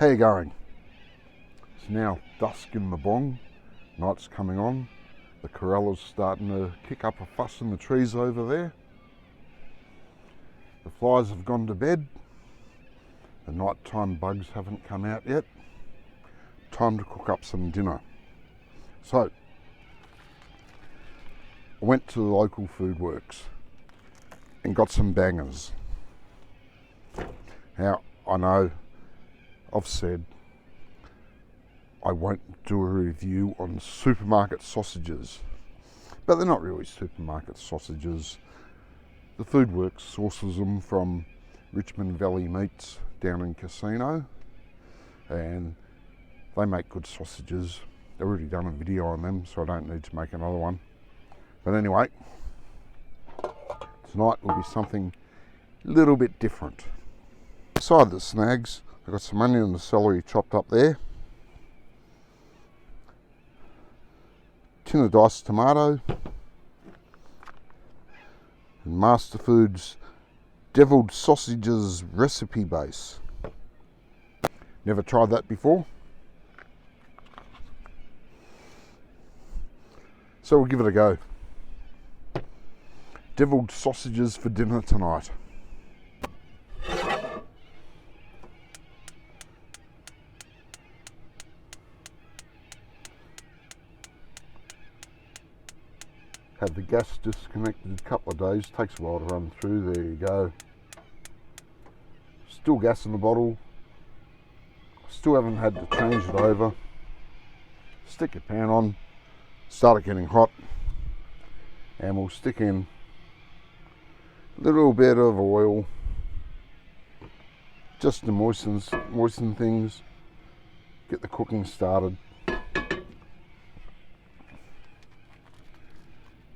How you going? It's now dusk in the bong, night's coming on, the corella's starting to kick up a fuss in the trees over there. The flies have gone to bed, the nighttime bugs haven't come out yet. Time to cook up some dinner. So, I went to the local food works and got some bangers. Now, I know I've said I won't do a review on supermarket sausages, but they're not really supermarket sausages. The Food Works sources them from Richmond Valley Meats down in Casino, and they make good sausages. I've already done a video on them, so I don't need to make another one. But anyway, tonight will be something a little bit different. Beside the snags, I've got some onion and celery chopped up there. Tin of diced tomato. And Master Foods deviled sausages recipe base. Never tried that before. So we'll give it a go. Deviled sausages for dinner tonight. Had the gas disconnected a couple of days, takes a while to run through. There you go. Still gas in the bottle. Still haven't had to change it over. Stick your pan on, start it getting hot, and we'll stick in a little bit of oil just to moisten things, get the cooking started.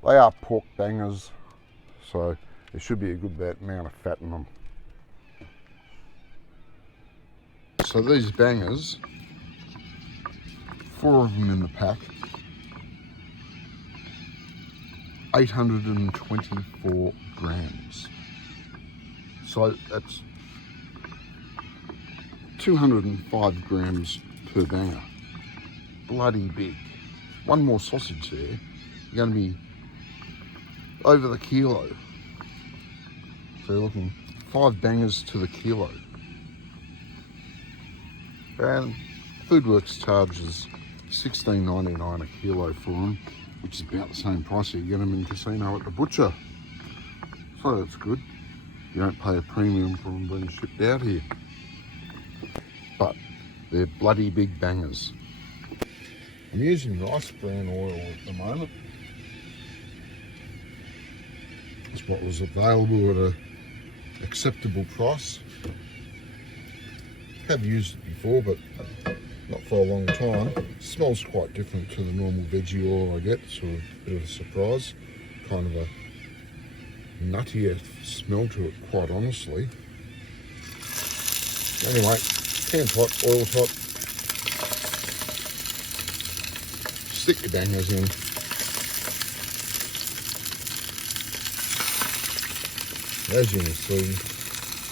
They are pork bangers, so there should be a good amount of fat in them. So these bangers, 4 of them in the pack, 824 grams. So that's 205 grams per banger. Bloody big. One more sausage there, you're going to be over the kilo. So you're looking 5 bangers to the kilo. And Foodworks charges $16.99 a kilo for them, which is about the same price you get them in Casino at the butcher. So that's good. You don't pay a premium for them being shipped out here. But they're bloody big bangers. I'm using rice bran oil at the moment. It's what was available at an acceptable price. Have used it before, but not for a long time. It smells quite different to the normal veggie oil I get. Sort of a bit of a surprise. Kind of a nuttier smell to it, quite honestly. Anyway, pan's hot, oil's hot. Stick your bangers in. As you can see,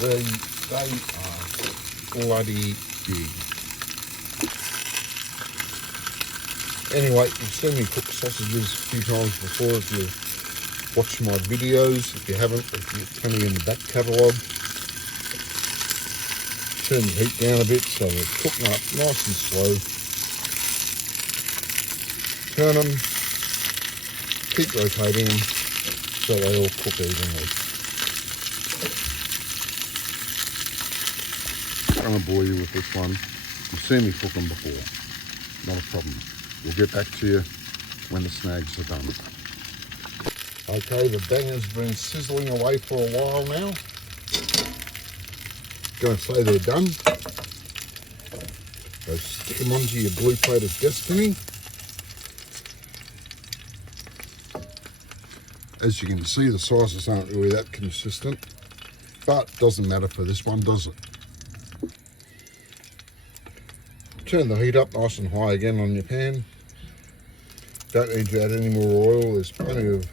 they are bloody big. Anyway, you've seen me cook sausages a few times before if you've watched my videos. If you haven't, if you're coming in the back catalogue, turn the heat down a bit so they're cooking up nice and slow. Turn them, keep rotating them so they all cook evenly. I'm going to bore you with this one. You've seen me cook them before. Not a problem. We'll get back to you when the snags are done. Okay, the banger's been sizzling away for a while now. Going to say they're done. Go stick them onto your blue plate of destiny. As you can see, the sizes aren't really that consistent, but doesn't matter for this one, does it? Turn the heat up nice and high again on your pan. Don't need to add any more oil. There's plenty of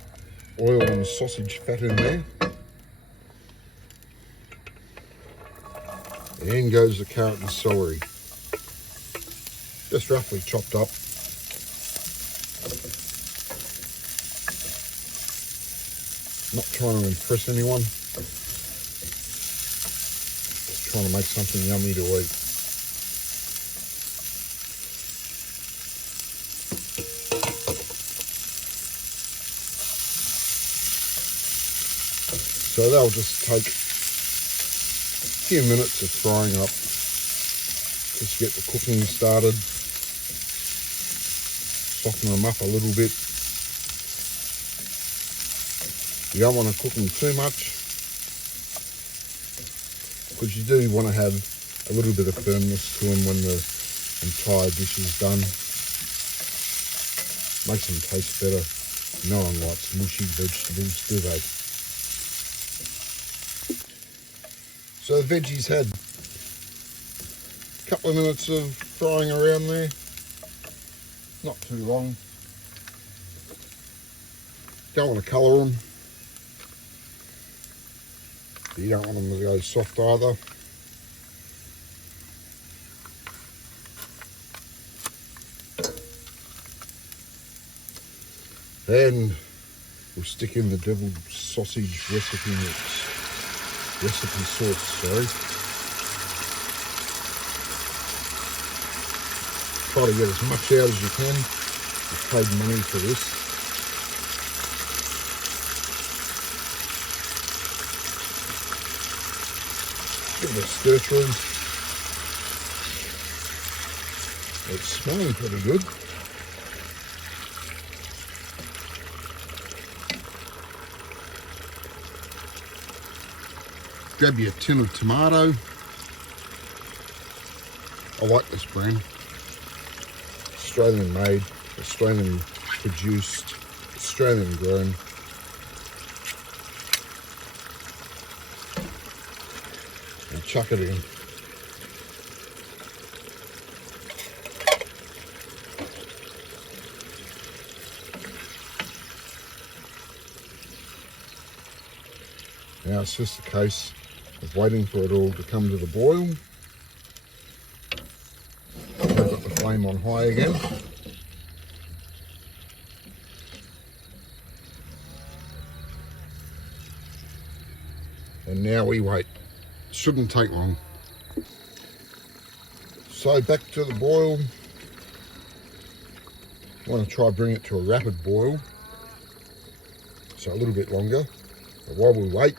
oil and sausage fat in there. In goes the carrot and celery. just roughly chopped up. Not trying to impress anyone, just trying to make something yummy to eat. So they'll just take a few minutes of frying up, just get the cooking started, soften them up a little bit. You don't want to cook them too much, because you do want to have a little bit of firmness to them when the entire dish is done. Makes them taste better. No one likes mushy vegetables, do they? So the veggies had a couple of minutes of frying around there, not too long. Don't want to colour them, but you don't want them to go soft either. And we'll stick in the deviled sausage recipe sauce, sorry. Try to get as much out as you can. You've paid money for this. Give it a stir through. It's smelling pretty good. Grab your tin of tomato. I like this brand. Australian made, Australian produced, Australian grown. And chuck it in. Now it's just a case of waiting for it all to come to the boil. I've got the flame on high again. And now we wait. Shouldn't take long. So back to the boil. I want to try bring it to a rapid boil. So a little bit longer. But while we wait,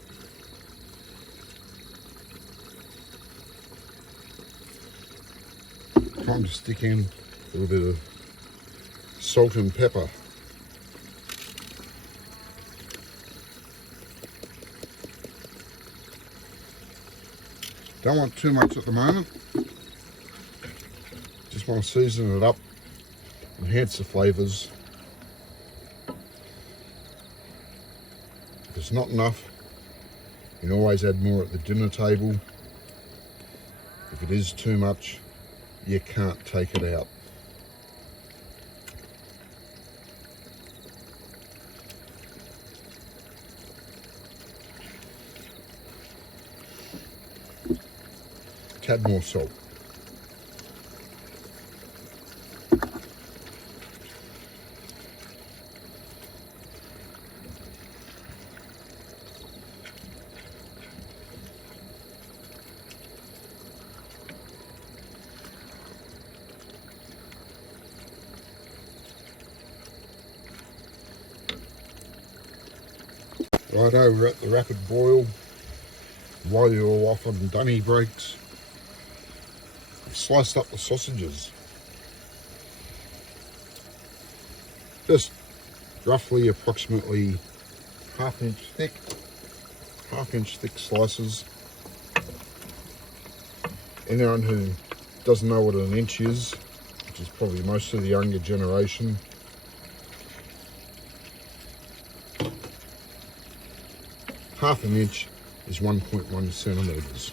time to stick in a little bit of salt and pepper. Don't want too much at the moment. Just want to season it up, enhance the flavours. If it's not enough, you can always add more at the dinner table. If it is too much, you can't take it out. Tad more salt. Righto, we're at the rapid boil. While you're all off on dunny breaks, I've sliced up the sausages. Just roughly approximately half inch thick slices. Anyone who doesn't know what an inch is, which is probably most of the younger generation, half an inch is 1.1 centimetres.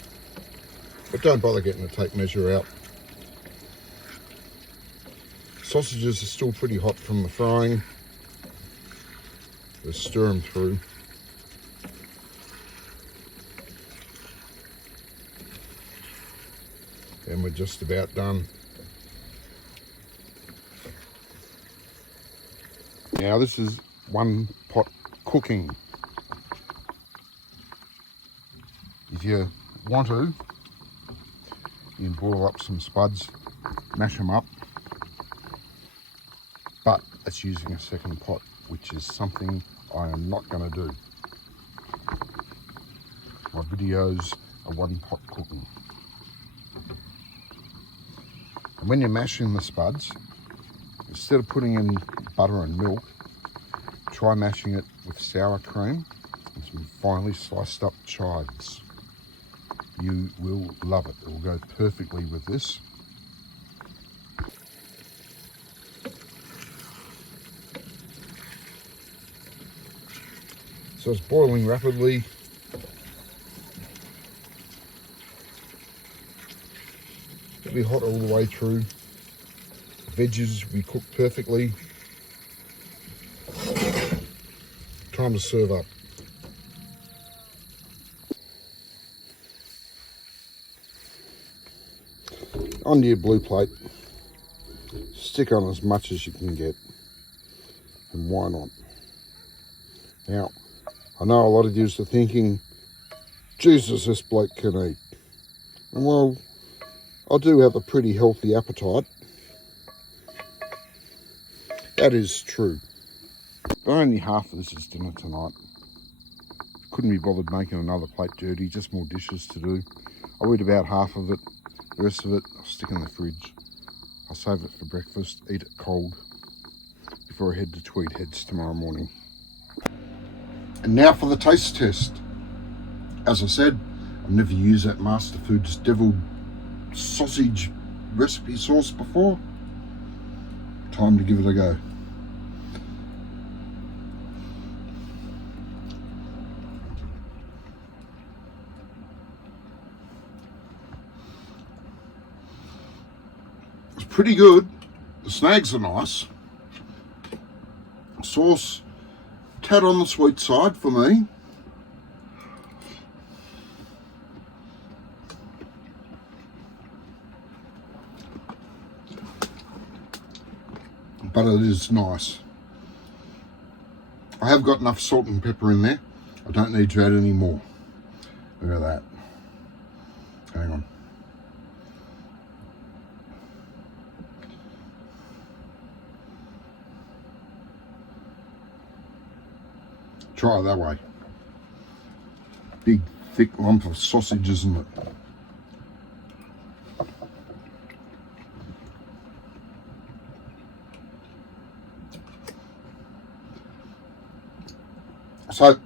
But don't bother getting a tape measure out. Sausages are still pretty hot from the frying. Just stir them through. And we're just about done. Now this is one pot cooking. If you want to, you can boil up some spuds, mash them up, but it's using a second pot, which is something I am not going to do. My videos are one pot cooking. And when you're mashing the spuds, instead of putting in butter and milk, try mashing it with sour cream and some finely sliced up chives. You will love it. It will go perfectly with this. So it's boiling rapidly. It'll be hot all the way through. The veggies will be cooked perfectly. Time to serve up. Onto your blue plate. Stick on as much as you can get. And why not? Now, I know a lot of you are thinking, Jesus, this bloke can eat. And well, I do have a pretty healthy appetite. That is true. But only half of this is dinner tonight. Couldn't be bothered making another plate dirty, just more dishes to do. I'll eat about half of it. The rest of it, I'll stick in the fridge. I'll save it for breakfast, eat it cold, before I head to Tweed Heads tomorrow morning. And now for the taste test. As I said, I've never used that Master Foods deviled sausage recipe sauce before. Time to give it a go. It's pretty good. The snags are nice. Sauce, tad on the sweet side for me. But it is nice. I have got enough salt and pepper in there. I don't need to add any more. Look at that. Hang on. Try it that way. Big, thick lump of sausage, isn't it? So,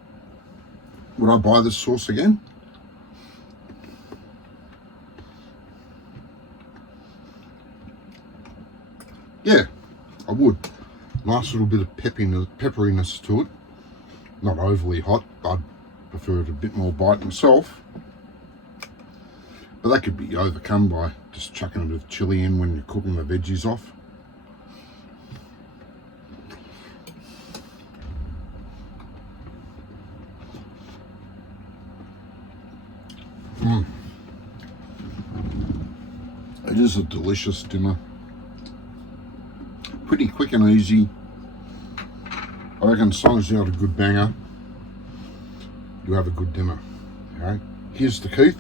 would I buy this sauce again? Yeah, I would. Nice little bit of pepperiness to it. Not overly hot. I'd prefer it a bit more bite myself. But that could be overcome by just chucking a bit of chilli in when you're cooking the veggies off. It is a delicious dinner. Pretty quick and easy. I reckon as long as you have a good banger, you have a good dinner. Okay? Here's to Keith.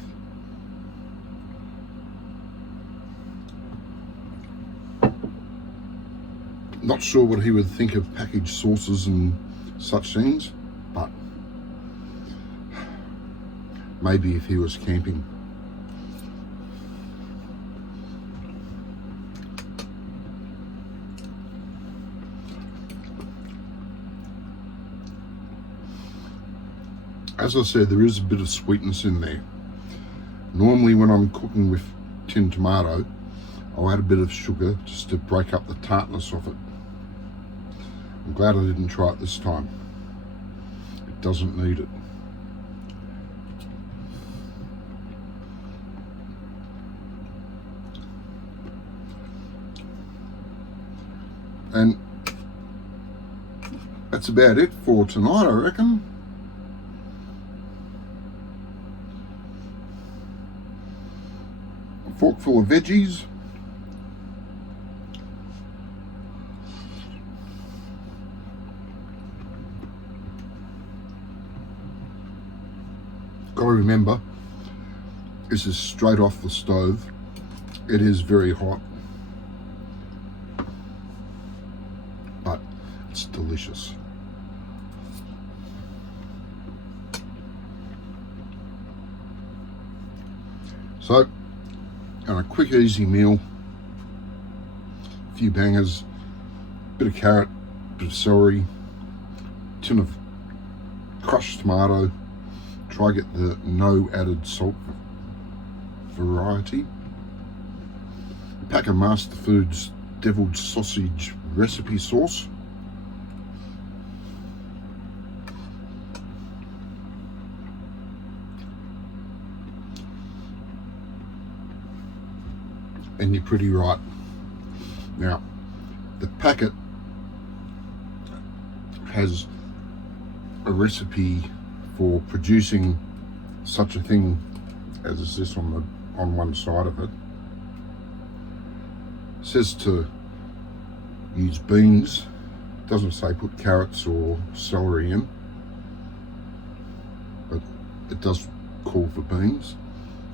Not sure what he would think of packaged sauces and such things, but maybe if he was camping. As I said, there is a bit of sweetness in there. Normally when I'm cooking with tinned tomato, I'll add a bit of sugar just to break up the tartness of it. I'm glad I didn't try it this time. It doesn't need it. And that's about it for tonight, I reckon. A fork full of veggies. got to remember, this is straight off the stove. It is very hot, but it's delicious. So, and a quick easy meal, a few bangers, bit of carrot, bit of celery, tin of crushed tomato. Try get the no added salt variety. A pack of Master Foods deviled sausage recipe sauce. And you're pretty right. Now, the packet has a recipe for producing such a thing as is this on one side of it. It says to use beans. It doesn't say put carrots or celery in, but it does call for beans.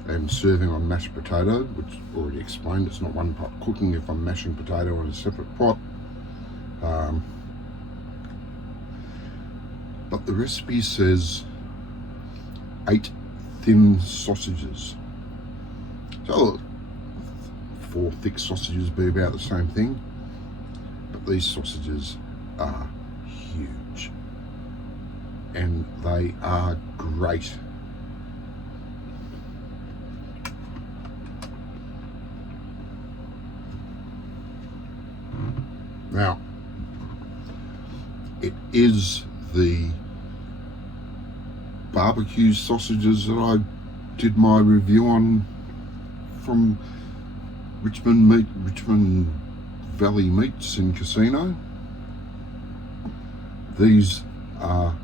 And serving on mashed potato, which already explained, it's not one pot cooking if I'm mashing potato in a separate pot. But the recipe says 8 thin sausages. So 4 thick sausages would be about the same thing, but these sausages are huge and they are great. Now, it is the barbecue sausages that I did my review on from Richmond Valley Meats in Casino. These are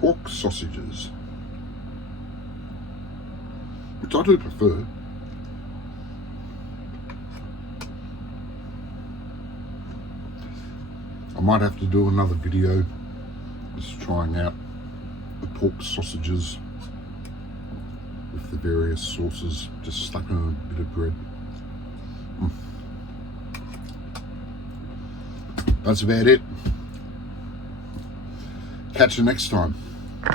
pork sausages, which I do prefer. I might have to do another video just trying out the pork sausages with the various sauces just stuck in a bit of bread. That's about it. Catch you next time.